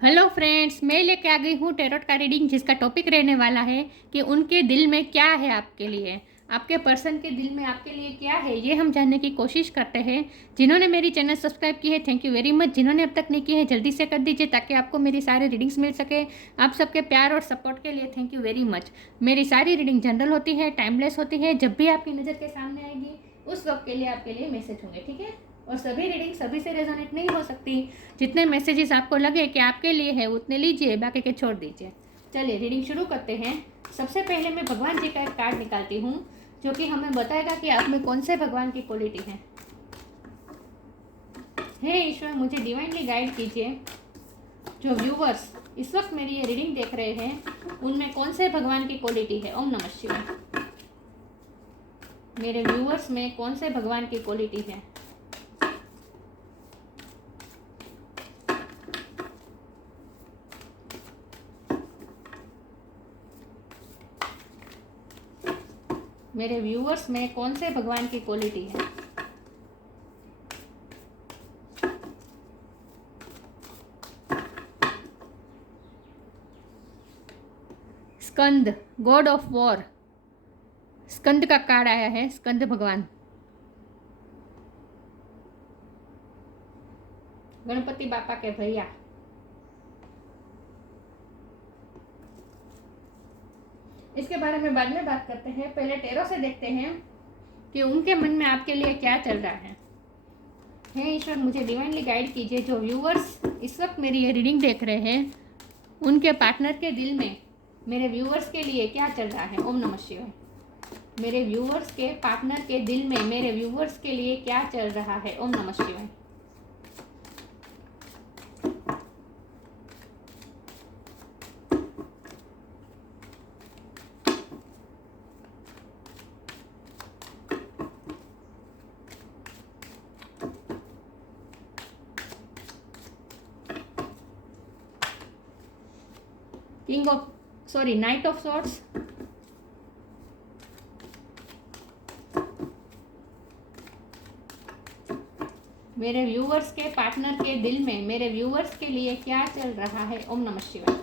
Hello friends, मैं लेके आ गई हूँ टैरोट का रीडिंग, जिसका टॉपिक रहने वाला है कि उनके दिल में क्या है आपके लिए। आपके पर्सन के दिल में आपके लिए क्या है, ये हम जानने की कोशिश करते हैं। जिन्होंने मेरी चैनल सब्सक्राइब की है, थैंक यू वेरी मच। जिन्होंने अब तक नहीं की है, जल्दी से कर दीजिए ताकि आपको मेरी सारी रीडिंग्स मिल सके। आप सबके प्यार और सपोर्ट के लिए थैंक यू वेरी मच। मेरी सारी रीडिंग जनरल होती है, टाइमलेस होती है। जब भी आपकी नज़र के सामने आएगी उस वक्त के लिए आपके लिए मैसेज होंगे, ठीक है। और सभी रीडिंग सभी से रेजोनेट नहीं हो सकती। जितने मैसेजेस आपको लगे कि आपके लिए है उतने लीजिए, बाकी के छोड़ दीजिए। चलिए रीडिंग शुरू करते हैं। सबसे पहले मैं भगवान जी का एक कार्ड निकालती हूँ जो कि हमें बताएगा कि आप में कौन से भगवान की क्वालिटी है। हे ईश्वर, मुझे डिवाइनली गाइड कीजिए। जो व्यूवर्स इस वक्त मेरी ये रीडिंग देख रहे हैं उनमें कौन से भगवान की क्वालिटी है। ओम नमः शिवाय। मेरे व्यूवर्स में कौन से भगवान की क्वालिटी है। मेरे व्यूअर्स में कौन से भगवान की क्वालिटी है। स्कंद, गॉड ऑफ वॉर। स्कंद का कार्ड आया है, स्कंद भगवान। गणपति बापा के भैया। इसके बारे में बाद में बात करते हैं, पहले टेरो से देखते हैं कि उनके मन में आपके लिए क्या चल रहा है। हे ईश्वर, मुझे डिवाइनली गाइड कीजिए। जो व्यूअर्स इस वक्त मेरी ये रीडिंग देख रहे हैं उनके पार्टनर के दिल में मेरे व्यूअर्स के लिए क्या चल रहा है। ओम नमः शिवाय। मेरे व्यूअर्स के पार्टनर के दिल में मेरे व्यूअर्स के लिए क्या चल रहा है। ओम नमः शिवाय। Night of swords. मेरे व्यूअर्स के पार्टनर के दिल में मेरे व्यूअर्स के लिए क्या चल रहा है। ओम नमः शिवाय।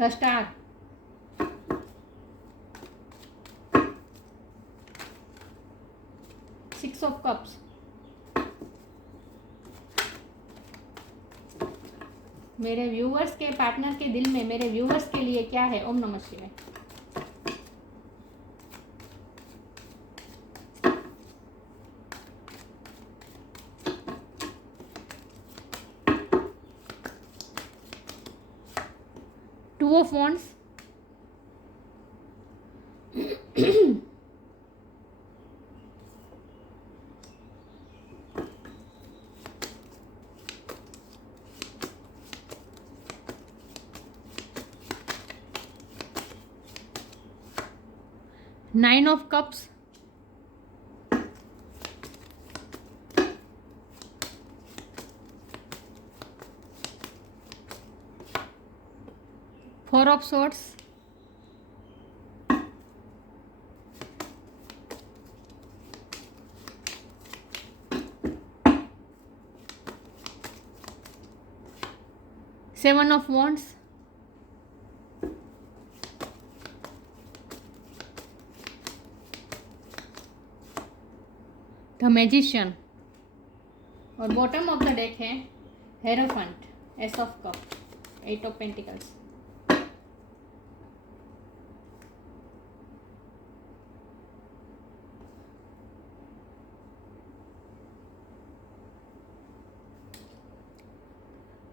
The star. Six of cups. मेरे व्यूअर्स के पार्टनर के दिल में मेरे व्यूअर्स के लिए क्या है। ओम नमः शिवाय। Two of wands. Nine of cups. Four of swords. Seven of wands. The magician. और बॉटम ऑफ द डेक है hierophant, ace of cup, eight of pentacles.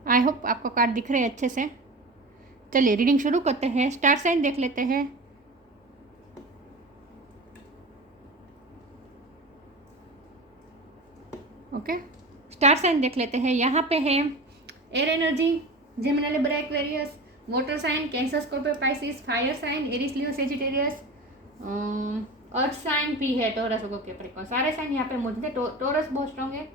I hope आपको कार्ड दिख रहे हैं अच्छे से। चलिए रीडिंग शुरू करते हैं। स्टार साइन देख लेते हैं। ओके, स्टार साइन देख लेते हैं। यहाँ पे है air energy, Gemini, Libra, Aquarius. Water sign Cancer, Scorpio, Pisces. Fire sign Aries, Leo, Sagittarius. Earth sign पी है टोरस, कैप्रिकॉर्न। सारे साइन यहाँ पे मौजूद है। टोरस बहुत स्ट्रॉन्ग है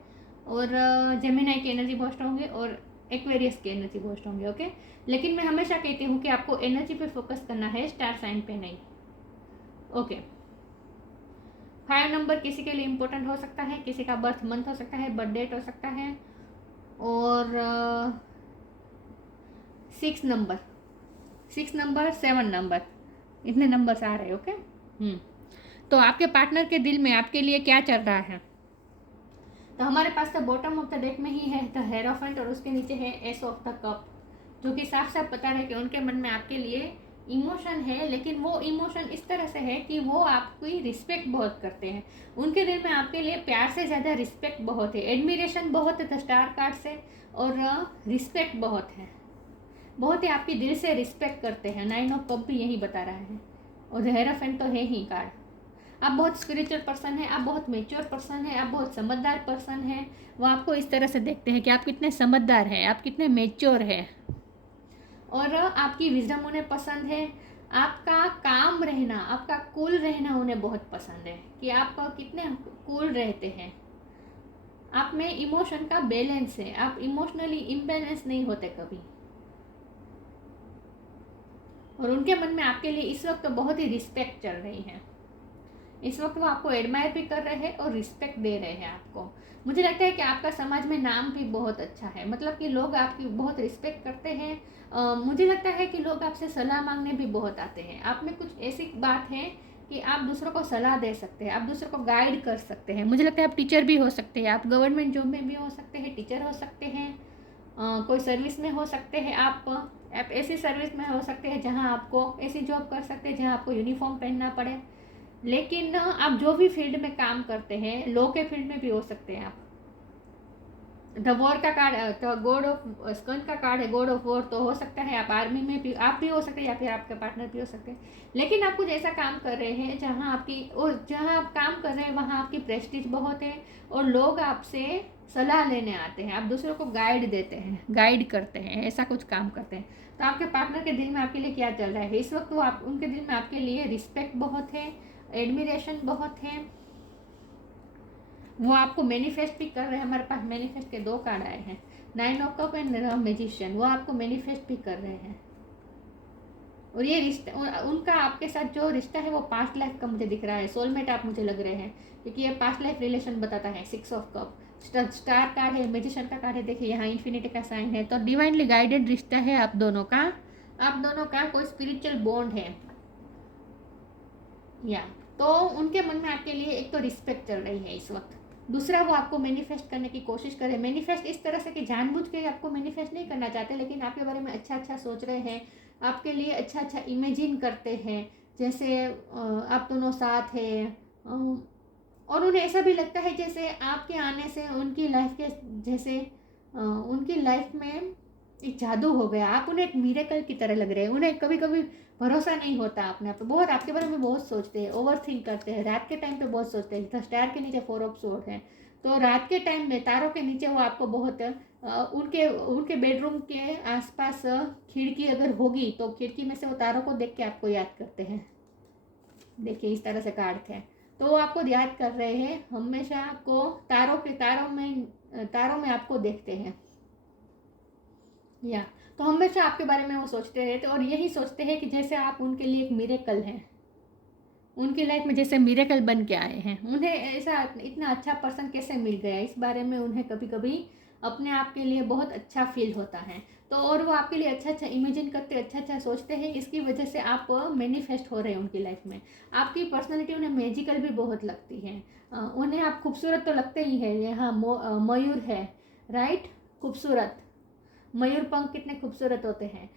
और जेमिनी की एनर्जी बहुत स्ट्रॉन्ग है और एक्वेरियस की एनर्जी बहुत स्ट्रॉन्ग है। ओके, लेकिन मैं हमेशा कहती हूँ कि आपको एनर्जी पे फोकस करना है, स्टार साइन पे नहीं। ओके, 5 नंबर किसी के लिए इम्पोर्टेंट हो सकता है, किसी का बर्थ मंथ हो सकता है, बर्थ डेट हो सकता है। और 6 नंबर, 7 नंबर, इतने नंबर्स आ रहे हैं। ओके। तो आपके पार्टनर के दिल में आपके लिए क्या चल रहा है? तो हमारे पास तो बॉटम ऑफ द डेक में ही है द हेरोफेंट और उसके नीचे है एस ऑफ द कप, जो कि साफ साफ बता रहा है कि उनके मन में आपके लिए इमोशन है, लेकिन वो इमोशन इस तरह से है कि वो आपकी रिस्पेक्ट बहुत करते हैं। उनके दिल में आपके लिए प्यार से ज़्यादा रिस्पेक्ट बहुत है, एडमिरेशन बहुत है द स्टार कार्ड से, और रिस्पेक्ट बहुत है, बहुत ही आपकी दिल से रिस्पेक्ट करते हैं। 9 ऑफ कप भी यही बता रहा है, और द हेरोफेंट तो है ही कार्ड। आप बहुत स्पिरिचुअल पर्सन है, आप बहुत मेच्योर पर्सन है, आप बहुत समझदार पर्सन है। वो आपको इस तरह से देखते हैं कि आप कितने समझदार हैं, आप कितने मेच्योर हैं, और आपकी विजडम उन्हें पसंद है। आपका काम रहना, आपका कूल रहना उन्हें बहुत पसंद है, कि आप कितने कूल रहते हैं। आप में इमोशन का बैलेंस है, आप इमोशनली इम्बैलेंस नहीं होते कभी। और उनके मन में आपके लिए इस वक्त बहुत ही रिस्पेक्ट चल रही है। इस वक्त वो आपको एडमायर भी कर रहे हैं और रिस्पेक्ट दे रहे हैं आपको। मुझे लगता है कि आपका समाज में नाम भी बहुत अच्छा है, मतलब कि लोग आपकी बहुत रिस्पेक्ट करते हैं। मुझे लगता है कि लोग आपसे सलाह मांगने भी बहुत आते हैं। आप में कुछ ऐसी बात है कि आप दूसरों को सलाह दे सकते हैं, आप दूसरों को गाइड कर सकते हैं। मुझे लगता है आप टीचर भी हो सकते हैं, आप गवर्नमेंट जॉब में भी हो सकते हैं, टीचर हो सकते हैं, कोई सर्विस में हो सकते हैं। आप ऐसी सर्विस में हो सकते हैं जहां आपको ऐसी जॉब कर सकते हैं जहां आपको यूनिफॉर्म पहनना पड़े। लेकिन आप जो भी फील्ड में काम करते हैं, लॉ के फील्ड में भी हो सकते हैं। आप द वॉर का कार्ड, गॉड ऑफ स्कंद का कार्ड है, गॉड ऑफ वॉर, तो हो सकता है आप आर्मी में भी आप भी हो सकते हैं, या फिर आपके पार्टनर भी हो सकते हैं। लेकिन आप कुछ ऐसा काम कर रहे हैं जहाँ आप काम कर रहे हैं वहाँ आपकी प्रेस्टीज बहुत है, और लोग आपसे सलाह लेने आते हैं, आप दूसरों को गाइड देते हैं, गाइड करते हैं, ऐसा कुछ काम करते हैं। तो आपके पार्टनर के दिल में आपके लिए क्या चल रहा है इस वक्त? उनके दिल में आपके लिए रिस्पेक्ट बहुत है, एडमिरेशन बहुत है, वो आपको मैनिफेस्ट भी कर रहे हैं। हमारे पास मैनिफेस्ट के 2 कार्ड आए हैं, 9 ऑफ कप एंड मैजिशियन। वो आपको मैनिफेस्ट भी कर रहे हैं, और ये रिश्ता उनका आपके साथ जो रिश्ता है वो पास्ट लाइफ का मुझे दिख रहा है। सोलमेट आप मुझे लग रहे हैं, क्योंकि ये पास्ट लाइफ रिलेशन बताता है। 6 ऑफ कप स्टार कार्ड है, मैजिशियन का कार्ड है, देखिए यहाँ इन्फिनिटी का साइन है। तो डिवाइनली गाइडेड रिश्ता है आप दोनों का कोई स्पिरिचुअल बॉन्ड है, या तो उनके मन में आपके लिए एक तो रिस्पेक्ट चल रही है इस वक्त। दूसरा, वो आपको मैनिफेस्ट करने की कोशिश करे। मैनिफेस्ट इस तरह से कि जानबूझ के आपको मैनिफेस्ट नहीं करना चाहते, लेकिन आपके बारे में अच्छा अच्छा सोच रहे हैं, आपके लिए अच्छा अच्छा इमेजिन करते हैं, जैसे आप दोनों साथ हैं। और उन्हें ऐसा भी लगता है जैसे आपके आने से उनकी लाइफ के जैसे उनकी लाइफ में एक जादू हो गया। आप उन्हें एक मिरेकल की तरह लग रहे हैं। उन्हें कभी कभी भरोसा नहीं होता अपने आप पे, बहुत आपके बारे में बहुत सोचते हैं, ओवर थिंक करते हैं, रात के टाइम पे बहुत सोचते हैं। स्टार के नीचे 4 ऑफ सोर्ड है, तो रात के टाइम में तारों के नीचे वो आपको बहुत उनके बेडरूम के आसपास खिड़की अगर होगी तो खिड़की में से वो तारों को देख के आपको याद करते हैं। देखिए इस तरह से कार्ड थे, तो वो आपको याद कर रहे हैं हमेशा। आपको तारों में आपको देखते हैं, या तो हमेशा आपके बारे में वो सोचते रहते, और यही सोचते हैं कि जैसे आप उनके लिए एक मिरेकल हैं, उनकी लाइफ में जैसे मिरेकल बन के आए हैं। उन्हें ऐसा इतना अच्छा पर्सन कैसे मिल गया, इस बारे में उन्हें कभी कभी अपने आप के लिए बहुत अच्छा फील होता है। तो और वो आपके लिए अच्छा अच्छा इमेजिन करते, अच्छा अच्छा सोचते हैं। इसकी वजह से आप मैनिफेस्ट हो रहे हैं उनकी लाइफ में। आपकी पर्सनैलिटी उन्हें मैजिकल भी बहुत लगती है। उन्हें आप खूबसूरत तो लगते ही है। यहाँ मयूर है, राइट, खूबसूरत मयूर पंख कितने खूबसूरत होते हैं,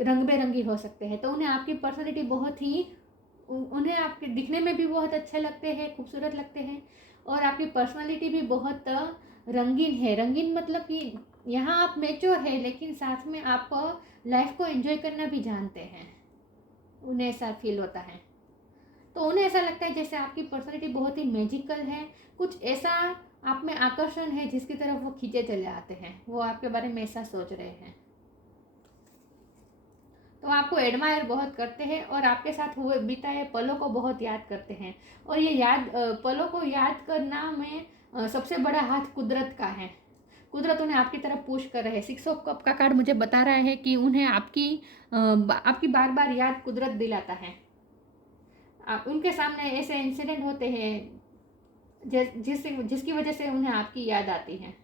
रंग बेरंगी हो सकते हैं। तो उन्हें आपकी पर्सनैलिटी बहुत ही उन्हें आपके दिखने में भी बहुत अच्छे लगते हैं, खूबसूरत लगते हैं, और आपकी पर्सनालिटी भी बहुत रंगीन है। रंगीन मतलब कि यहाँ आप मैच्योर है, लेकिन साथ में आप लाइफ को एंजॉय करना भी जानते हैं। उन्हें ऐसा फील होता है, तो उन्हें ऐसा लगता है जैसे आपकी पर्सनालिटी बहुत ही मैजिकल है। कुछ ऐसा आप में आकर्षण है जिसकी तरफ वो खींचे चले आते हैं। वो आपके बारे में ऐसा सोच रहे हैं, तो आपको एडमायर बहुत करते हैं, और आपके साथ हुए बिताए पलों को बहुत याद करते हैं। और ये पलों को याद करना में सबसे बड़ा हाथ कुदरत का है। कुदरत उन्हें आपकी तरफ पुश कर रहे हैं। 6 ऑफ कप का कार्ड मुझे बता रहा है कि उन्हें आपकी बार बार याद कुदरत दिलाता है। उनके सामने ऐसे इंसिडेंट होते हैं जिसकी वजह से उन्हें आपकी याद आती है।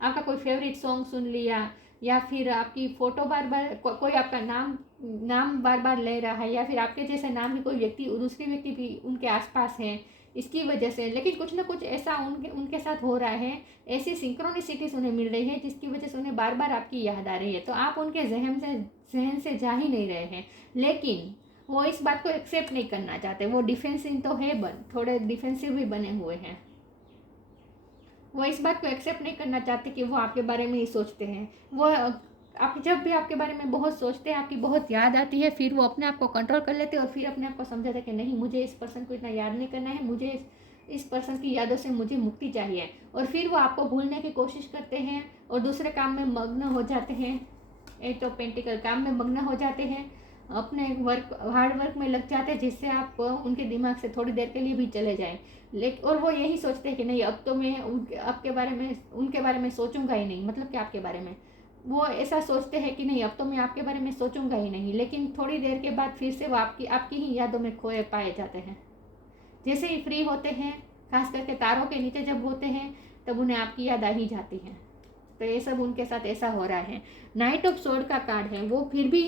आपका कोई फेवरेट सॉन्ग सुन लिया, या फिर आपकी फ़ोटो बार बार कोई आपका नाम बार बार ले रहा है, या फिर आपके जैसे नाम की कोई व्यक्ति दूसरे व्यक्ति भी उनके आसपास है, इसकी वजह से। लेकिन कुछ ना कुछ ऐसा उनके साथ हो रहा है, ऐसी सिंक्रोनिसिटीज उन्हें मिल रही है जिसकी वजह से उन्हें बार बार आपकी याद आ रही है। तो आप उनके जहन से जा ही नहीं रहे हैं, लेकिन वो इस बात को एक्सेप्ट नहीं करना चाहते। वो डिफेंसिव तो है, थोड़े डिफेंसिव भी बने हुए हैं। वो इस बात को एक्सेप्ट नहीं करना चाहते कि वो आपके बारे में ही सोचते हैं। वो आप जब भी आपके बारे में बहुत सोचते हैं, आपकी बहुत याद आती है, फिर वो अपने आप को कंट्रोल कर लेते हैं और फिर अपने आप को समझाते हैं कि नहीं, मुझे इस पर्सन को इतना याद नहीं करना है, मुझे इस पर्सन की यादों से मुझे मुक्ति चाहिए। और फिर वो आपको भूलने की कोशिश करते हैं और दूसरे काम में मग्न हो जाते हैं, 8 ऑफ पेंटिकल काम में मग्न हो जाते हैं, अपने हार्ड वर्क में लग जाते हैं, जिससे आप उनके दिमाग से थोड़ी देर के लिए भी चले जाएं। लेकिन और वो यही सोचते हैं कि नहीं, अब तो मैं उनके बारे में सोचूंगा ही नहीं, मतलब कि आपके बारे में वो ऐसा सोचते हैं कि नहीं, अब तो मैं आपके बारे में सोचूंगा ही नहीं। लेकिन थोड़ी देर के बाद फिर से वो आपकी ही यादों में खोए पाए जाते हैं। जैसे ही फ्री होते हैं, खास करके तारों के नीचे जब होते हैं, तब उन्हें आपकी याद आ ही जाती है। तो ये सब उनके साथ ऐसा हो रहा है। नाइट ऑफ सोर्ड का कार्ड है, वो फिर भी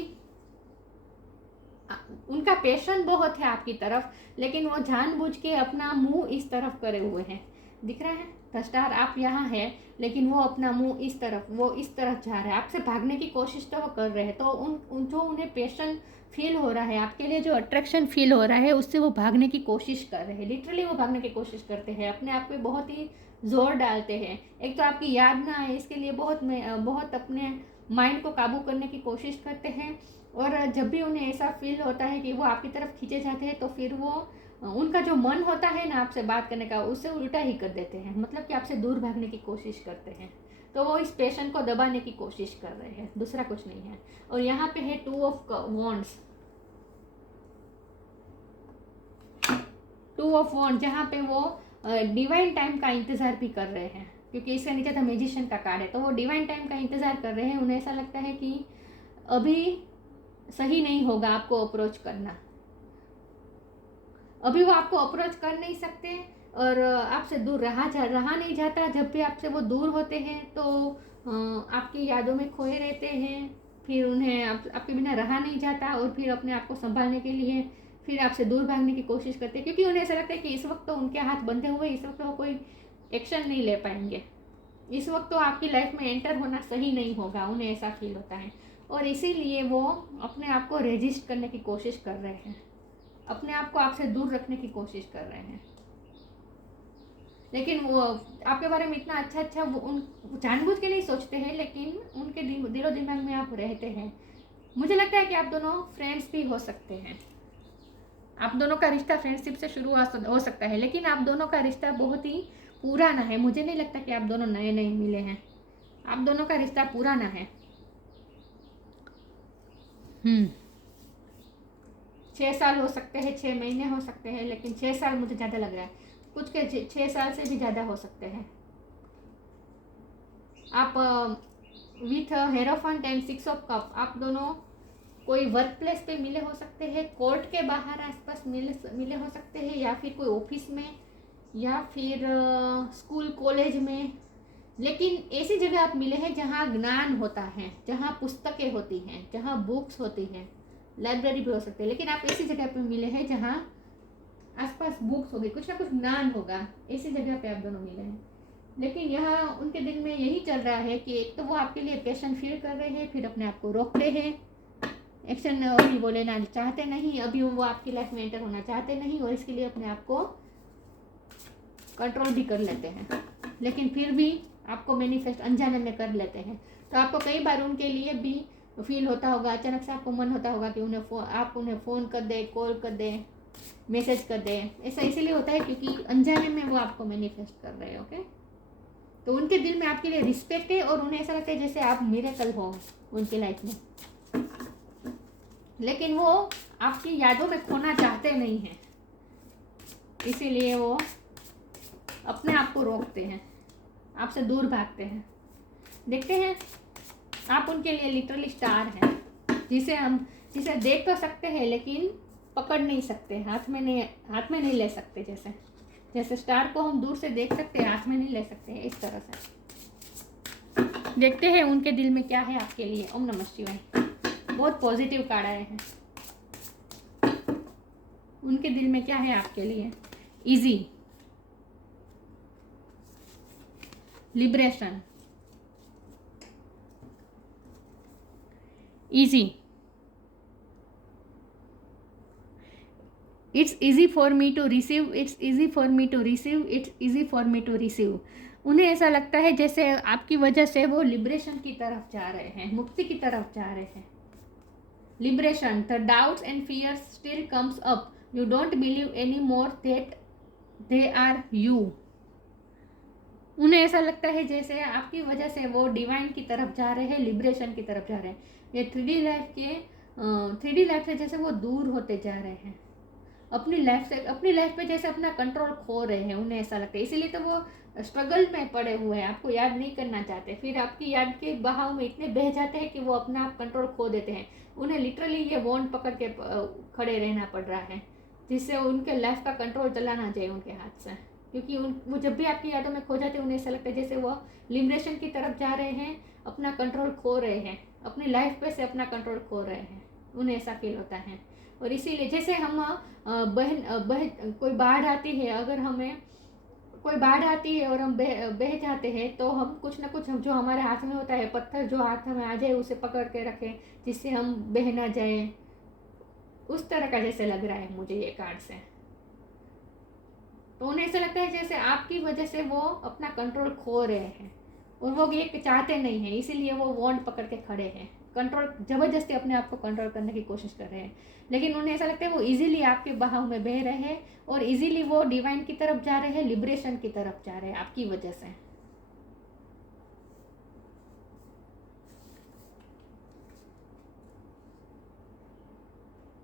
उनका पैशन बहुत है आपकी तरफ, लेकिन वो जानबूझ के अपना मुंह इस तरफ करे हुए हैं। दिख रहा है द स्टार, आप यहाँ है, लेकिन वो अपना मुंह इस तरफ जा रहा है। आपसे भागने की कोशिश तो वो कर रहे हैं। तो जो उन्हें पैशन फील हो रहा है, आपके लिए जो अट्रैक्शन फील हो रहा है, उससे वो भागने की कोशिश कर रहे हैं। लिटरली वो भागने की कोशिश करते हैं, अपने आप पे बहुत ही जोर डालते हैं। एक तो आपकी याद ना आए, इसके लिए बहुत अपने माइंड को काबू करने की कोशिश करते हैं। और जब भी उन्हें ऐसा फील होता है कि वो आपकी तरफ खींचे जाते हैं, तो फिर वो उनका जो मन होता है ना आपसे बात करने का, उससे उल्टा ही कर देते हैं, मतलब कि आपसे दूर भागने की कोशिश करते हैं। तो वो इस पैशन को दबाने की कोशिश कर रहे हैं, दूसरा कुछ नहीं है। और यहाँ पे है 2 ऑफ वॉन्ड्स, 2 ऑफ वॉन्ड, जहाँ पे वो डिवाइन टाइम का इंतज़ार भी कर रहे हैं, क्योंकि इसके नीचे तो मैजिशियन का कार्ड है। तो वो डिवाइन टाइम का इंतज़ार कर रहे हैं। उन्हें ऐसा लगता है कि अभी सही नहीं होगा आपको अप्रोच करना, अभी वो आपको अप्रोच कर नहीं सकते और आपसे दूर रहा नहीं जाता। जब भी आपसे वो दूर होते हैं तो आपकी यादों में खोए रहते हैं, फिर उन्हें आपके बिना रहा नहीं जाता, और फिर अपने आप को संभालने के लिए फिर आपसे दूर भागने की कोशिश करते हैं, क्योंकि उन्हें ऐसा लगता है कि इस वक्त तो उनके हाथ बंधे हुए, इस वक्त वो कोई एक्शन नहीं ले पाएंगे, इस वक्त तो आपकी लाइफ में एंटर होना सही नहीं होगा, उन्हें ऐसा फील होता है। और इसीलिए वो अपने आप को रेजिस्ट करने की कोशिश कर रहे हैं, अपने आप को आपसे दूर रखने की कोशिश कर रहे हैं। लेकिन वो आपके बारे में इतना अच्छा वो जानबूझ के नहीं सोचते हैं, लेकिन उनके दिलो दिमाग में आप रहते हैं। मुझे लगता है कि आप दोनों फ्रेंड्स भी हो सकते हैं, आप दोनों का रिश्ता फ्रेंडशिप से शुरू हो सकता है, लेकिन आप दोनों का रिश्ता बहुत ही पुराना है। मुझे नहीं लगता कि आप दोनों नए नए मिले हैं, आप दोनों का रिश्ता पुराना है। 6 साल हो सकते हैं, 6 महीने हो सकते हैं, लेकिन 6 साल मुझे ज़्यादा लग रहा है। कुछ के 6 साल से भी ज़्यादा हो सकते हैं। आप with hierophant and 6 of cup, आप दोनों कोई वर्क प्लेस पे मिले हो सकते हैं, कोर्ट के बाहर आसपास मिले हो सकते हैं, या फिर कोई ऑफिस में, या फिर स्कूल कॉलेज में। लेकिन ऐसी जगह आप मिले हैं जहाँ ज्ञान होता है, जहाँ पुस्तकें होती हैं, जहाँ बुक्स होती हैं, लाइब्रेरी भी हो सकते हैं। लेकिन आप ऐसी जगह पे मिले हैं जहाँ आसपास बुक्स होगी, कुछ ना कुछ ज्ञान होगा, ऐसी जगह पे आप दोनों मिले हैं। लेकिन यहाँ उनके दिल में यही चल रहा है कि एक तो वो आपके लिए पैशन फील कर रहे हैं, फिर अपने आप को रोकते हैं, एक्शन अभी वो लेना चाहते नहीं, अभी वो आपकी लाइफ में एंटर होना चाहते नहीं, और इसके लिए अपने आप को कंट्रोल भी कर लेते हैं, लेकिन फिर भी आपको मैनिफेस्ट अनजाने में कर लेते हैं। तो आपको कई बार उनके लिए भी फील होता होगा, अचानक से आपको मन होता होगा कि आप उन्हें फ़ोन कर दे, कॉल कर दे, मैसेज कर दे। ऐसा इसीलिए होता है क्योंकि अनजाने में वो आपको मैनिफेस्ट कर रहे हैं। ओके, तो उनके दिल में आपके लिए रिस्पेक्ट है और उन्हें ऐसा लगता है जैसे आप मिरेकल हो उनकी लाइफ में, लेकिन वो आपकी यादों में खोना चाहते नहीं हैं, इसीलिए वो अपने आप को रोकते हैं, आपसे दूर भागते हैं। देखते हैं, आप उनके लिए लिटरली स्टार हैं, जिसे देख तो सकते हैं लेकिन पकड़ नहीं सकते, हाथ में नहीं ले सकते। जैसे जैसे स्टार को हम दूर से देख सकते हैं, हाथ में नहीं ले सकते हैं, इस तरह से देखते हैं उनके दिल में क्या है आपके लिए। ओम नमः शिवाय। बहुत पॉजिटिव कार्ड आए हैं। उनके दिल में क्या है आपके लिए? Easy, liberation, easy, it's easy for me to receive, it's easy for me to receive, it's easy for me to receive. उन्हें ऐसा लगता है जैसे आपकी वजह से वो लिबरेशन की तरफ जा रहे हैं, मुक्ति की तरफ जा रहे हैं। Liberation, the doubts and fears still comes up, you don't believe any more that they are you. उन्हें ऐसा लगता है जैसे आपकी वजह से वो डिवाइन की तरफ जा रहे हैं, लिबरेशन की तरफ जा रहे हैं। ये 3D लाइफ से जैसे वो दूर होते जा रहे हैं, अपनी लाइफ पे जैसे अपना कंट्रोल खो रहे हैं। उन्हें ऐसा लगता है, इसीलिए तो वो स्ट्रगल में पड़े हुए हैं, आपको याद नहीं करना चाहते, फिर आपकी याद के बहाव में इतने बह जाते हैं कि वो अपना आप कंट्रोल खो देते हैं। उन्हें लिटरली ये वॉन्ड पकड़ के खड़े रहना पड़ रहा है, जिससे उनके लाइफ का कंट्रोल चलाना चाहिए उनके हाथ से, क्योंकि वो जब भी आपकी यादों में खो जाते हैं, उन्हें ऐसा लगता है जैसे वो लिबरेशन की तरफ जा रहे हैं, अपना कंट्रोल खो रहे हैं, अपनी लाइफ पे से अपना कंट्रोल खो रहे हैं। उन्हें ऐसा फील होता है। और इसीलिए जैसे हम कोई बाढ़ आती है, अगर हमें कोई बाढ़ आती है और हम बह जाते हैं, तो हम कुछ ना कुछ जो हमारे हाथ में होता है, पत्थर जो हाथ में आ जाए उसे पकड़ के रखें, जिससे हम बह ना जाए। उस तरह का जैसे लग रहा है मुझे ये कार्ड से। तो उन्हें ऐसा लगता है जैसे आपकी वजह से वो अपना कंट्रोल खो रहे हैं, और वो ये चाहते नहीं है, इसीलिए वो वॉन्ड पकड़ के खड़े हैं, कंट्रोल जबरदस्ती अपने आप को कंट्रोल करने की कोशिश कर रहे हैं। लेकिन उन्हें ऐसा लगता है वो इजीली आपके बहाव में बह रहे हैं, और इजीली वो डिवाइन की तरफ जा रहे हैं, लिबरेशन की तरफ जा रहे हैं आपकी वजह से।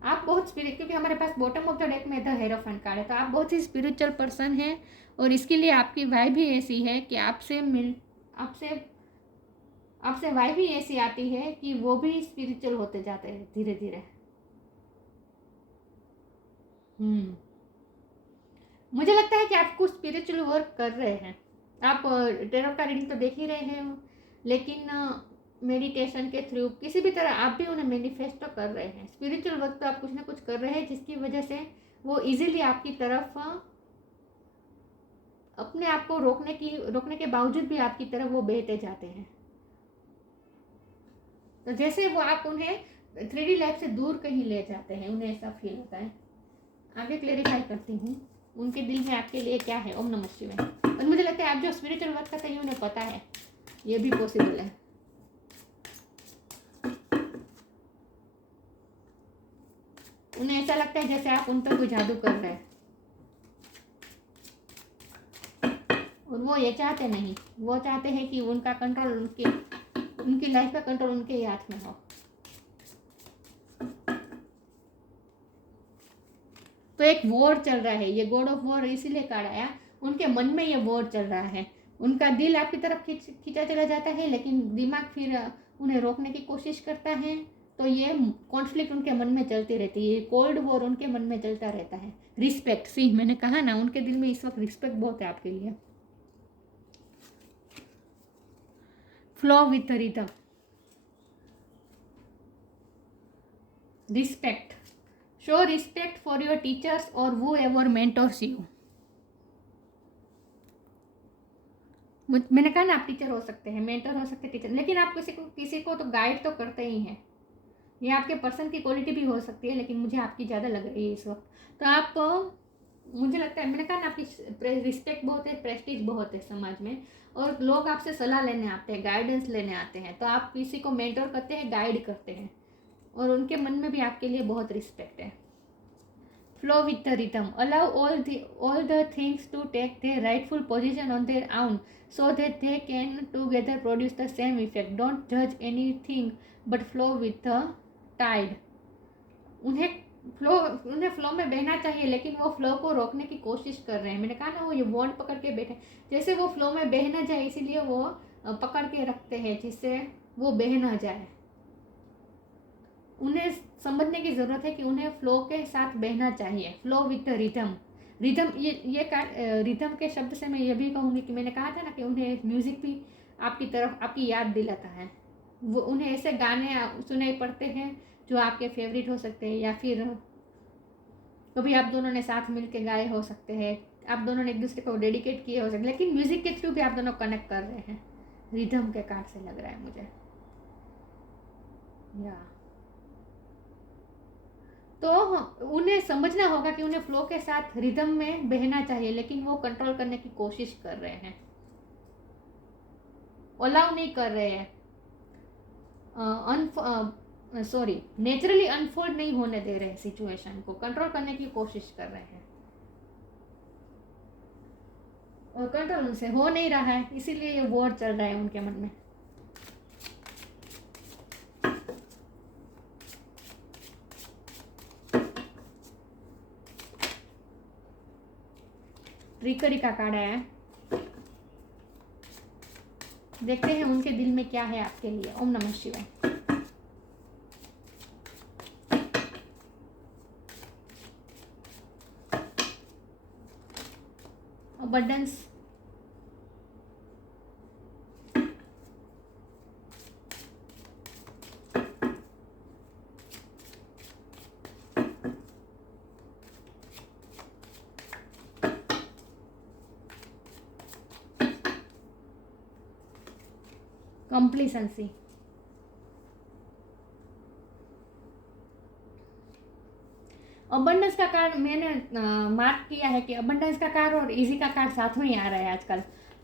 आप बहुत स्पिरिट, क्योंकि हमारे पास बॉटम ऑफ द डेक में द हेरोफेंट कार्ड है, तो आप बहुत ही स्पिरिचुअल पर्सन हैं, और इसके लिए आपकी वाइब भी ऐसी है कि आपसे वाइब भी ऐसी आती है कि वो भी स्पिरिचुअल होते जाते हैं धीरे धीरे। मुझे लगता है कि आप कुछ स्पिरिचुअल वर्क कर रहे हैं। आप टेरो का रीडिंग तो देख ही रहे हैं, लेकिन मेडिटेशन के थ्रू किसी भी तरह आप भी उन्हें मैनिफेस्ट तो कर रहे हैं। स्पिरिचुअल वर्क तो आप कुछ ना कुछ कर रहे हैं, जिसकी वजह से वो इजीली आपकी तरफ अपने आप को रोकने के बावजूद भी आपकी तरफ वो बहते जाते हैं। तो जैसे वो आप उन्हें 3D लाइफ से दूर कहीं ले जाते हैं, उन्हें ऐसा फील होता है। आगे क्लेरिफाई करती हूँ उनके दिल में आपके लिए क्या है। ओम नमः शिवाय। और मुझे लगता है आप जो स्पिरिचुअल वर्क करते हैं उन्हें पता है, ये भी पॉसिबल है। उन्हें ऐसा लगता है जैसे आप उन पर कोई जादू कर रहे हैं, और वो ये चाहते नहीं, वो चाहते हैं कि उनका कंट्रोल उनकी लाइफ का कंट्रोल उनके ही हाथ में हो। तो एक वॉर चल रहा है, ये गॉड ऑफ वॉर इसीलिए कार्ड आया, उनके मन में ये वॉर चल रहा है। उनका दिल आपकी तरफ खींचा चला जाता है, लेकिन दिमाग फिर उन्हें रोकने की कोशिश करता है। तो ये कॉन्फ्लिक्ट उनके मन में चलती रहती है, कोल्ड वॉर उनके मन में चलता रहता है। रिस्पेक्ट, सी मैंने कहा ना, उनके दिल में इस वक्त रिस्पेक्ट बहुत है आपके लिए। Flow with rhythm, respect, show respect for your teachers और वो एवर मेंटोर्स यू। मैंने कहा ना, आप टीचर हो सकते हैं, मेंटर हो सकते हैं, टीचर, लेकिन आप किसी को तो गाइड तो करते ही हैं। ये आपके पर्सन की क्वालिटी भी हो सकती है, लेकिन मुझे आपकी ज़्यादा लग रही है इस वक्त। तो आप, मुझे लगता है, मैंने कहा ना, आपकी रिस्पेक्ट बहुत है, प्रेस्टीज बहुत है समाज में, और लोग आपसे सलाह लेने आते हैं, गाइडेंस लेने आते हैं। तो आप किसी को मेंटर करते हैं, गाइड करते हैं, और उनके मन में भी आपके लिए बहुत रिस्पेक्ट है। Flow with the rhythm. Allow all the things to take their rightful position on their own, so that they can together produce the same effect. Don't judge anything, but flow with the tide. उन्हें flow में बहना चाहिए, लेकिन वो flow को रोकने की कोशिश कर रहे हैं। मैंने कहा ना, वो ये वॉन्ड पकड़ के बैठे, जैसे वो फ्लो में बह ना जाए, इसीलिए वो पकड़ के रखते हैं, जिससे वो बह ना जाए। उन्हें समझने की ज़रूरत है कि उन्हें फ्लो के साथ बहना चाहिए। Flow with the rhythm, rhythm, ये रिदम के शब्द से मैं ये भी कहूँगी कि मैंने कहा था ना कि उन्हें म्यूज़िक भी आपकी तरफ आपकी याद दिलाता है। वो उन्हें ऐसे गाने सुनाई पड़ते हैं जो आपके फेवरेट हो सकते हैं, या फिर कभी आप दोनों ने साथ मिल के गाए हो सकते हैं, आप दोनों ने एक दूसरे को डेडिकेट किए हो सकते हैं, लेकिन म्यूज़िक के थ्रू भी आप दोनों कनेक्ट कर रहे हैं। रिदम के कार्ड से लग रहा है मुझे। या तो उन्हें समझना होगा कि उन्हें फ्लो के साथ रिदम में बहना चाहिए, लेकिन वो कंट्रोल करने की कोशिश कर रहे हैं, अलाउ नहीं कर रहे हैं, सॉरी नेचुरली अनफोल्ड नहीं होने दे रहे हैं, सिचुएशन को कंट्रोल करने की कोशिश कर रहे हैं और कंट्रोल उनसे हो नहीं रहा है, इसीलिए ये वॉर चल रहा है उनके मन में। ट्रिकरी का कार्ड आया है, देखते हैं उनके दिल में क्या है आपके लिए। ओम नमः शिवाय। अबंडेंस, कंप्लीसेंसी, अबंडेंस का कार्ड मैंने मार्क किया है कि अबंडेंस का कार्ड और इजी का कार्ड साथ में ही आ रहा है आजकल।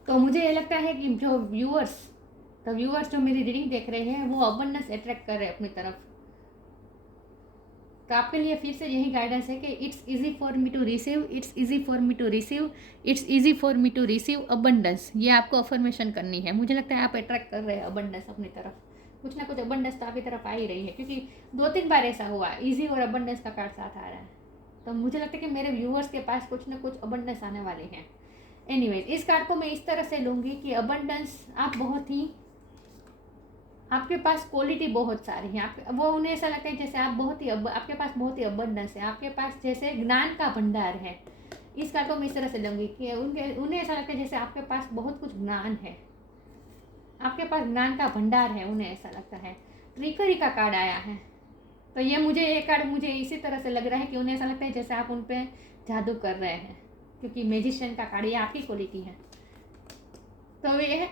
तो मुझे ये लगता है कि जो व्यूअर्स जो मेरी रीडिंग देख रहे हैं वो अबंडेंस अट्रैक्ट कर रहे हैं अपनी तरफ। तो आपके लिए फिर से यही गाइडेंस है कि it's easy for me to receive, it's easy for me to receive, it's easy for me to receive abundance. ये आपको अफर्मेशन करनी है। मुझे लगता है आप अट्रैक्ट कर रहे हैं अबंडेंस अपनी तरफ, कुछ ना कुछ अबंडेंस तो आपकी तरफ आ ही रही है, क्योंकि 2-3 बार ऐसा हुआ इजी और अबंडेंस का कार्ड साथ आ रहा है। तो मुझे लगता है कि मेरे व्यूअर्स के पास कुछ ना कुछ अबंडेंस आने वाले हैं। एनीवेज, इस कार्ड को मैं इस तरह से लूँगी कि अबंडेंस आप बहुत ही, आपके पास क्वालिटी बहुत सारी है। आप वो उन्हें ऐसा लगता है जैसे आप बहुत ही आपके पास बहुत ही अबंडेंस है, आपके पास जैसे ज्ञान का भंडार है। इस कार्ड को मैं इस तरह से लूँगी कि उन्हें ऐसा लगता है जैसे आपके पास बहुत कुछ ज्ञान है, आपके पास ज्ञान का भंडार है, उन्हें ऐसा लगता है। ट्रिकरी का कार्ड आया है, तो ये कार्ड मुझे इसी तरह से लग रहा है कि उन्हें ऐसा लगता है जैसे आप उन पर जादू कर रहे हैं, क्योंकि मैजिशियन का कार्ड ये आपकी क्वालिटी है। तो ये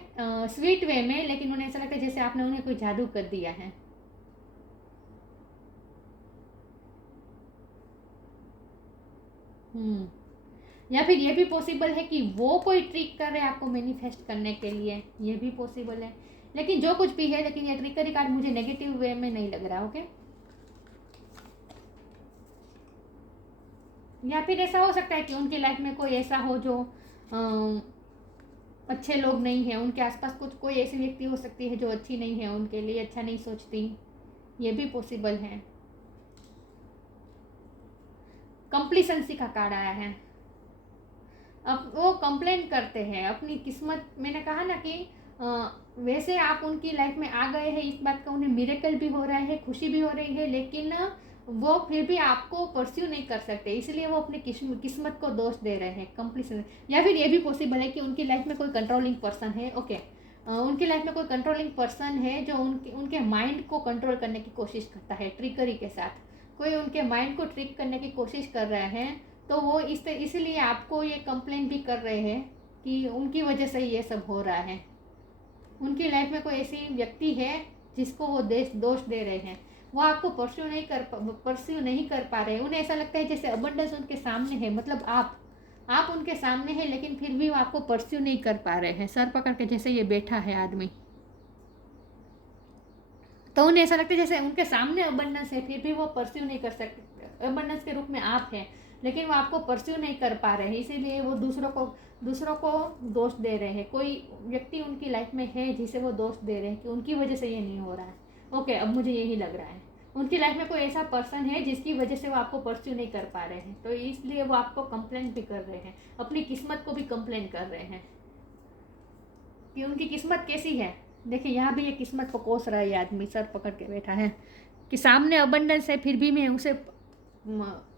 स्वीट वे में, लेकिन उन्हें ऐसा लगता है जैसे आपने उन्हें कोई जादू कर दिया है। या फिर ये भी पॉसिबल है कि वो कोई ट्रिक कर रहे हैं आपको मैनिफेस्ट करने के लिए, ये भी पॉसिबल है। लेकिन जो कुछ भी है, लेकिन ये ट्रिकरी कार्ड मुझे नेगेटिव वे में नहीं लग रहा। ओके, या फिर ऐसा हो सकता है कि उनकी लाइफ में कोई ऐसा हो जो अच्छे लोग नहीं हैं, उनके आसपास कुछ कोई ऐसी व्यक्ति हो सकती है जो अच्छी नहीं है, उनके लिए अच्छा नहीं सोचती, ये भी पॉसिबल है। कंप्लीसेंसी का कार्ड आया है, अब वो कंप्लेन करते हैं अपनी किस्मत। मैंने कहा ना कि वैसे आप उनकी लाइफ में आ गए हैं, इस बात का उन्हें मिरेकल भी हो रहा है, खुशी भी हो रही है, लेकिन वो फिर भी आपको परस्यू नहीं कर सकते, इसलिए वो अपनी किस्मत को दोष दे रहे हैं। कंप्लीसन, या फिर ये भी पॉसिबल है कि उनकी लाइफ में कोई कंट्रोलिंग पर्सन है। ओके, उनकी लाइफ में कोई कंट्रोलिंग पर्सन है जो उनके माइंड को कंट्रोल करने की कोशिश करता है ट्रिकरी के साथ। कोई उनके माइंड को ट्रिक करने की कोशिश कर रहे हैं, तो वो इसीलिए आपको ये कंप्लेन भी कर रहे हैं कि उनकी वजह से ये सब हो रहा है। उनकी लाइफ में कोई ऐसी व्यक्ति है जिसको वो दोष दे रहे हैं, वो आपको परस्यू नहीं कर पा रहे हैं। उन्हें ऐसा लगता है जैसे अबंडेंस उनके सामने है, मतलब आप उनके सामने हैं, लेकिन फिर भी वो आपको परस्यू नहीं कर पा रहे हैं, सर पकड़ के जैसे ये बैठा है आदमी। तो उन्हें ऐसा लगता है जैसे उनके सामने अबंडेंस है, फिर भी वो परस्यू नहीं कर सकते। अबंडेंस के रूप में आप हैं, लेकिन वो आपको परस्यू नहीं कर पा रहे हैं, इसीलिए वो दूसरों को दोष दे रहे हैं। कोई व्यक्ति उनकी लाइफ में है जिसे वो दोष दे रहे हैं कि उनकी वजह से ये नहीं हो रहा है। ओके, अब मुझे यही लग रहा है उनकी लाइफ में कोई ऐसा पर्सन है जिसकी वजह से वो आपको परस्यू नहीं कर पा रहे हैं, तो इसलिए वो आपको कंप्लेंट भी कर रहे हैं, अपनी किस्मत को भी कंप्लेन कर रहे हैं कि उनकी किस्मत कैसी है। देखिए, यहाँ भी ये किस्मत को कोस रहा है, ये आदमी सर पकड़ के बैठा है कि सामने अबंडेंस है, फिर भी मैं उसे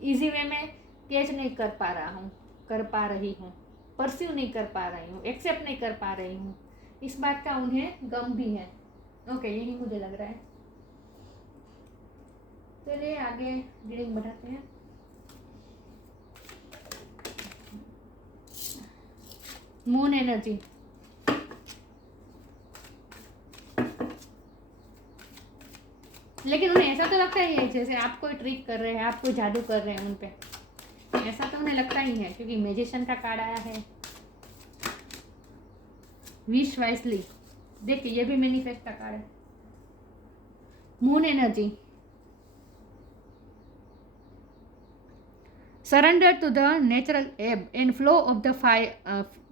इजी वे में कैच नहीं कर पा रहा हूँ। कर पा रही हूँ, परसीव नहीं कर पा रही हूँ, एक्सेप्ट नहीं कर पा रही हूँ। इस बात का उन्हें गम भी है। ओके, यही मुझे लग रहा है। चलिए आगे रीडिंग बढ़ाते हैं। Moon energy. लेकिन उन्हें ऐसा तो लगता ही है जैसे आप कोई ट्रिक कर रहे हैं, आप कोई जादू कर रहे हैं उन पे, ऐसा तो उन्हें लगता ही है, क्योंकि मैजिशियन का कार्ड आया है। विश वाइसली, देखिए ये भी मैनिफेस्ट का कार्ड है। Moon energy, surrender to the natural ebb and flow of the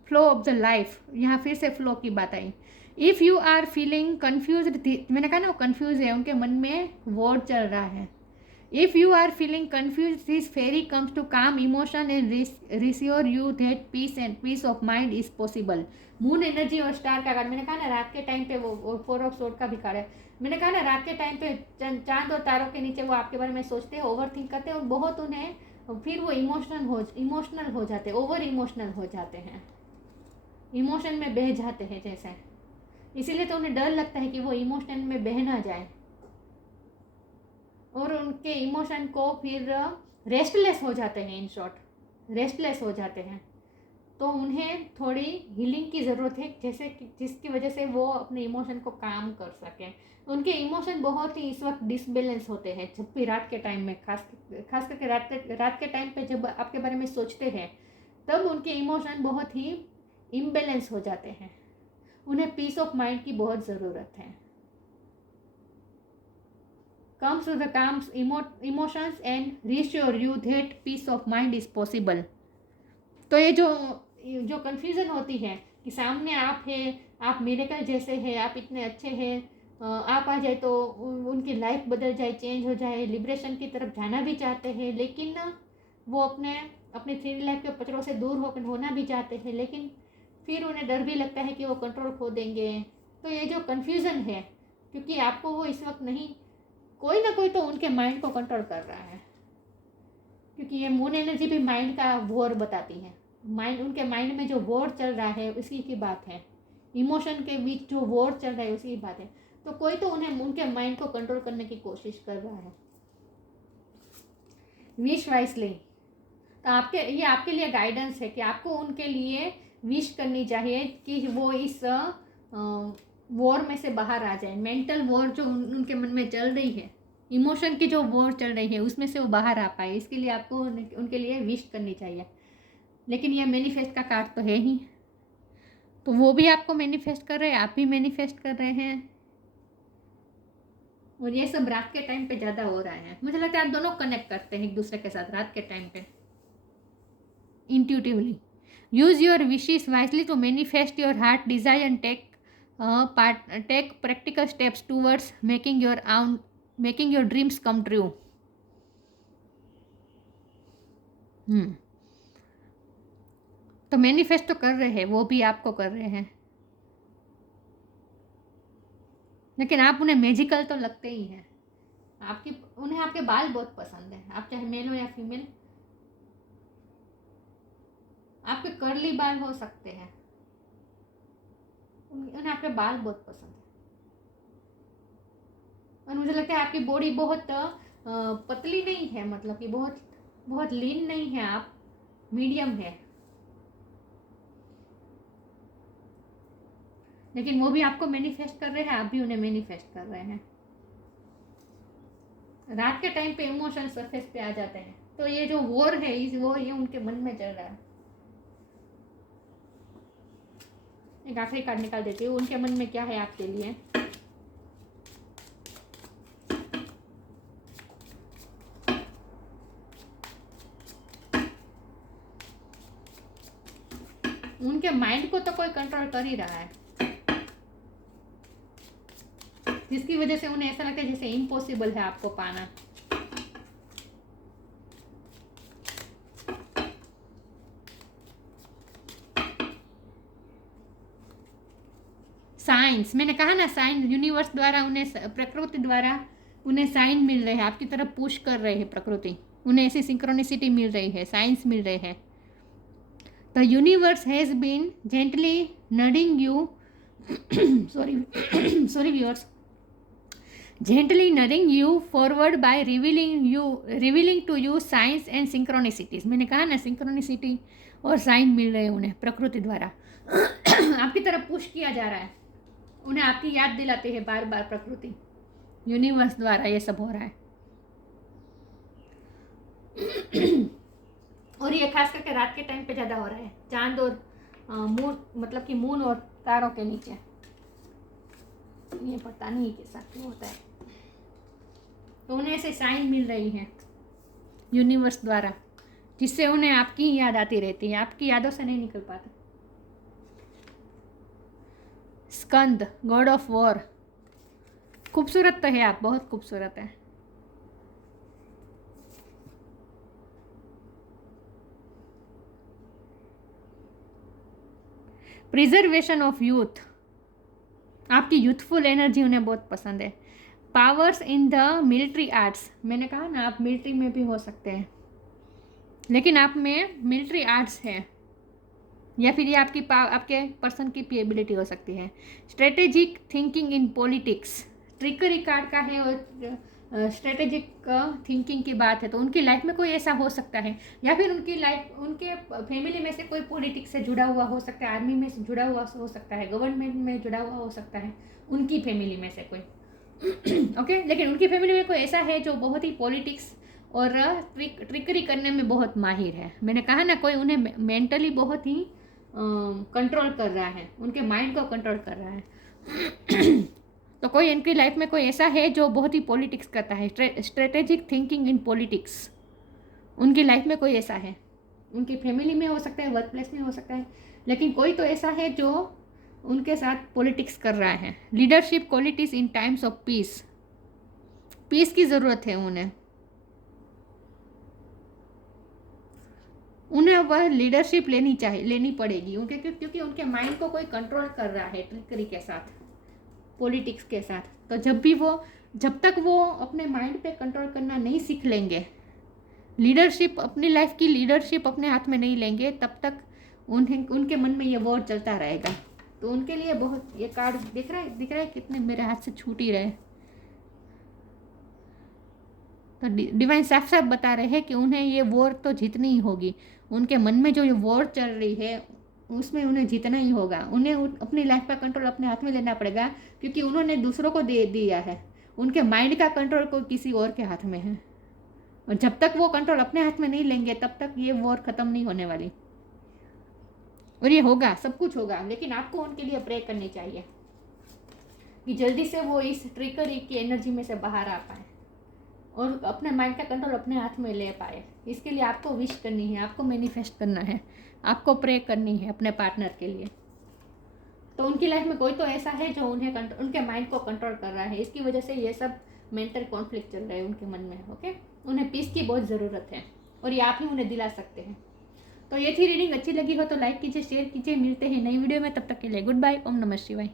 flow of the life. यहाँ फिर से फ्लो की बात आई। If you are feeling confuse, मैंने कहा ना वो कन्फ्यूज है, उनके मन में वॉर चल रहा है। If you are feeling confuse, this fairy comes to calm emotion and reassure you that peace and peace of mind is possible. Moon energy और स्टार का कार्ड, मैंने कहा ना रात के टाइम पे वो 4 ऑफ सोर्ड का भी कार्ड है। मैंने कहा ना रात के टाइम पे चांद और तारों के नीचे वो आपके बारे में सोचते हैं, ओवर थिंक करते हैं, और बहुत उन्हें फिर वो इमोशनल हो जाते हैं, ओवर इमोशनल हो जाते हैं, इमोशन में बह जाते हैं जैसे। इसीलिए तो उन्हें डर लगता है कि वो इमोशन में बह ना जाए, और उनके इमोशन को फिर रेस्टलेस हो जाते हैं, इन शॉर्ट रेस्टलेस हो जाते हैं। तो उन्हें थोड़ी हीलिंग की ज़रूरत है, जैसे जिसकी वजह से वो अपने इमोशन को काम कर सकें। उनके इमोशन बहुत ही इस वक्त डिसबैलेंस होते हैं, जब भी रात के टाइम में, खास करके रात के टाइम पे जब आपके बारे में सोचते हैं, तब उनके इमोशन बहुत ही इम्बैलेंस हो जाते हैं। उन्हें पीस ऑफ माइंड की बहुत ज़रूरत है। comes to the calms emotions and reassure you that peace of mind is possible। तो ये जो कन्फ्यूज़न होती है कि सामने आप है, आप मिरेकल जैसे हैं, आप इतने अच्छे हैं, आप आ जाए तो उनकी लाइफ बदल जाए, चेंज हो जाए, लिबरेशन की तरफ जाना भी चाहते हैं, लेकिन वो अपने थ्री लाइफ के पचड़ों से दूर होना भी चाहते हैं, लेकिन फिर उन्हें डर भी लगता है कि वो कंट्रोल खो देंगे। तो ये जो कन्फ्यूज़न है, क्योंकि आपको वो इस वक्त नहीं, कोई ना कोई तो उनके माइंड को कंट्रोल कर रहा है, क्योंकि ये मून एनर्जी भी माइंड का वॉर बताती है। उनके माइंड में जो वॉर चल रहा है उसी की बात है, इमोशन के बीच जो वॉर चल रहा है उसी की बात है। तो कोई तो उनके माइंड को कंट्रोल करने की कोशिश कर रहा है। विश वाइसली, तो ये आपके लिए गाइडेंस है कि आपको उनके लिए विश करनी चाहिए कि वो इस वॉर में से बाहर आ जाए। मेंटल वॉर जो उनके मन में चल रही है, इमोशन की जो वॉर चल रही है, उसमें से वो बाहर आ पाए, इसके लिए आपको उनके लिए विश करनी चाहिए। लेकिन ये मैनिफेस्ट का कार्ड तो है ही, तो वो भी आपको मैनिफेस्ट कर रहे हैं, आप भी मैनिफेस्ट कर रहे हैं, और ये सब रात के टाइम पे ज़्यादा हो रहा है। मुझे लगता है आप दोनों कनेक्ट करते हैं एक दूसरे के साथ रात के टाइम पे intuitively. Use your wishes wisely to manifest your heart desire and take practical steps towards making your dreams come true. तो मैनिफेस्ट तो कर रहे हैं, वो भी आपको कर रहे हैं, लेकिन आप उन्हें मैजिकल तो लगते ही हैं। उन्हें आपके बाल बहुत पसंद है, आप चाहे मेल हो या फीमेल, आपके कर्ली बाल हो सकते हैं, उन्हें आपके बाल बहुत पसंद है। और मुझे लगता है आपकी बॉडी बहुत पतली नहीं है, मतलब कि बहुत लीन नहीं है, आप मीडियम है, लेकिन वो भी आपको मैनिफेस्ट कर रहे हैं, आप भी उन्हें मैनिफेस्ट कर रहे हैं। रात के टाइम पे इमोशन सरफेस पे आ जाते हैं, तो ये जो वॉर है ये उनके मन में चल रहा है। एक आखिरी कार्ड निकाल देती हूँ, उनके मन में क्या है आपके लिए। उनके माइंड को तो कोई कंट्रोल कर ही रहा है, जिसकी वजह से उन्हें ऐसा लगता है जैसे इम्पॉसिबल है आपको पाना। साइंस, मैंने कहा ना साइन यूनिवर्स द्वारा प्रकृति द्वारा उन्हें साइन मिल रहे हैं, आपकी तरफ पुश कर रहे हैं प्रकृति, उन्हें ऐसी सिंक्रोनिसिटी मिल रही है, साइंस मिल रहे हैं। The universe has been gently nudging you sorry viewers, gently nudging you forward by revealing to you signs and synchronicities. मैंने कहा ना सिंक्रोनिसिटी और साइन मिल रहे हैं उन्हें प्रकृति द्वारा आपकी तरफ पुश किया जा रहा है, उन्हें आपकी याद दिलाते हैं बार बार प्रकृति, यूनिवर्स द्वारा ये सब हो रहा है। और ये खास करके रात के टाइम पे ज़्यादा हो रहा है, चांद और मून, मतलब कि मून और तारों के नीचे। ये पता नहीं कैसा क्यों होता है, तो उन्हें ऐसे साइन मिल रही हैं यूनिवर्स द्वारा, जिससे उन्हें आपकी याद आती रहती है, आपकी यादों से नहीं निकल पाते। स्कंद, गॉड ऑफ वॉर, खूबसूरत तो है आप, बहुत खूबसूरत है। प्रिजर्वेशन ऑफ यूथ, आपकी यूथफुल एनर्जी उन्हें बहुत पसंद है। Powers in the military arts, मैंने कहा ना आप मिलिट्री में भी हो सकते हैं, लेकिन आप में मिलिट्री आर्ट्स है, या फिर ये आपके पर्सन की एबिलिटी हो सकती है। Strategic thinking in politics, trickery card का है और स्ट्रेटेजिक थिंकिंग की बात है, तो उनकी लाइफ में कोई ऐसा हो सकता है, या फिर उनके फैमिली में से कोई पॉलिटिक्स से जुड़ा हुआ हो सकता है, आर्मी में से जुड़ा हुआ हो सकता है, गवर्नमेंट में जुड़ा हुआ हो सकता है, उनकी फैमिली में से कोई ओके। लेकिन उनकी फैमिली में कोई ऐसा है जो बहुत ही पॉलिटिक्स और ट्रिकरी करने में बहुत माहिर है। मैंने कहा ना कोई उन्हें मेंटली बहुत ही कंट्रोल कर रहा है, उनके माइंड को कंट्रोल कर रहा है तो कोई इनकी लाइफ में कोई ऐसा है जो बहुत ही पॉलिटिक्स करता है, स्ट्रेटेजिक थिंकिंग इन पॉलिटिक्स, उनकी लाइफ में कोई ऐसा है, उनकी फैमिली में हो सकता है, वर्क प्लेस में हो सकता है, लेकिन कोई तो ऐसा है जो उनके साथ पॉलिटिक्स कर रहा है। Leadership qualities in times of peace, peace की ज़रूरत है उन्हें वह लीडरशिप लेनी पड़ेगी क्योंकि उनके माइंड को कोई कंट्रोल कर रहा है ट्रिकरी के साथ, पॉलिटिक्स के साथ। तो जब तक वो अपने माइंड पे कंट्रोल करना नहीं सीख लेंगे, लीडरशिप, अपनी लाइफ की लीडरशिप अपने हाथ में नहीं लेंगे, तब तक उनके मन में ये वॉर चलता रहेगा। तो उनके लिए बहुत, ये कार्ड दिख रहा है कितने मेरे हाथ से छूट ही रहे। तो डिवाइन साफ साफ बता रहे हैं कि उन्हें ये वॉर तो जीतनी ही होगी, उनके मन में जो ये वॉर चल रही है उसमें उन्हें जीतना ही होगा। उन्हें अपनी लाइफ का कंट्रोल अपने हाथ में लेना पड़ेगा, क्योंकि उन्होंने दूसरों को दे दिया है, उनके माइंड का कंट्रोल को किसी और के हाथ में है, और जब तक वो कंट्रोल अपने हाथ में नहीं लेंगे तब तक ये वॉर ख़त्म नहीं होने वाली। और ये होगा, सब कुछ होगा, लेकिन आपको उनके लिए प्रे करनी चाहिए कि जल्दी से वो इस ट्रिकरी की एनर्जी में से बाहर आ पाए और अपने माइंड का कंट्रोल अपने हाथ में ले पाए। इसके लिए आपको विश करनी है, आपको मैनिफेस्ट करना है, आपको प्रे करनी है अपने पार्टनर के लिए। तो उनकी लाइफ में कोई तो ऐसा है जो उनके माइंड को कंट्रोल कर रहा है, इसकी वजह से ये सब मेंटल कॉन्फ्लिक्ट चल रहे हैं उनके मन में। ओके, उन्हें पीस की बहुत ज़रूरत है और ये आप ही उन्हें दिला सकते हैं। तो ये थी रीडिंग, अच्छी लगी हो तो लाइक कीजिए, शेयर कीजिए। मिलते हैं नई वीडियो में, तब तक के लिए गुड बाय, ओम नमः शिवाय।